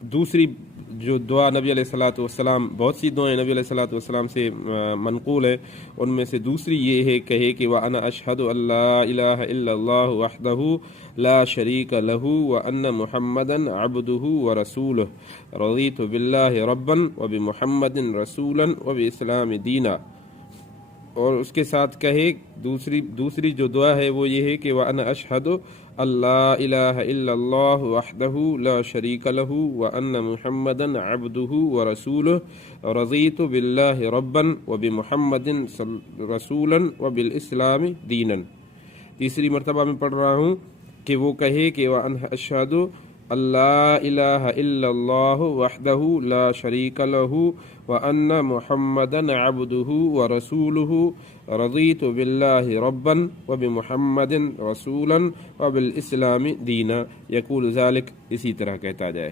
دوسری جو دعا نبی علیہ الصلوۃ والسلام، بہت سی دعائیں نبی علیہ الصلوۃ والسلام سے منقول ہے، ان میں سے دوسری یہ ہے کہے کہ وَأَنَا أَشْهَدُ أَن لَا إِلَٰهَ إِلَّا اللَّهُ وَحْدَهُ لَا شَرِيكَ لَهُ وَأَنَّ مُحَمَّدًا عَبْدُهُ وَرَسُولُهُ رَضِيتُ بِاللَّهِ رَبًّا وَبِمُحَمَّدٍ رَسُولًا وَبِإِسْلَامِ دِينًا۔ اور اس کے ساتھ کہے دوسری جو دعا ہے وہ یہ ہے کہ وَأَنَا أَشْهَدُ أَن لَا إِلَٰهَ إِلَّا اللَّهُ وَحْدَهُ لَا شَرِيكَ لَهُ وَأَنَّ مُحَمَّدًا عَبْدُهُ وَرَسُولُهُ رَضِيتُ بِاللَّهِ رَبًّا وَبِمُحَمَّدٍ رَسُولًا وَبِالْإِسْلَامِ دِينًا۔ تیسری مرتبہ میں پڑھ رہا ہوں کہ وہ کہے کہ وَأَنَا أَشْهَدُ أَن لَا إِلَٰهَ إِلَّا اللَّهُ وَحْدَهُ لَا شَرِيكَ لَهُ وَأَنَّ مُحَمَّدًا عَبْدُهُ وَرَسُولُهُ رَضِيتُ بِاللَّهِ رَبًّا وَبِمُحَمَّدٍ رَسُولًا وَبِالْإِسْلَامِ دِينًا۔ یقول ذلك، اسی طرح کہتا جائے۔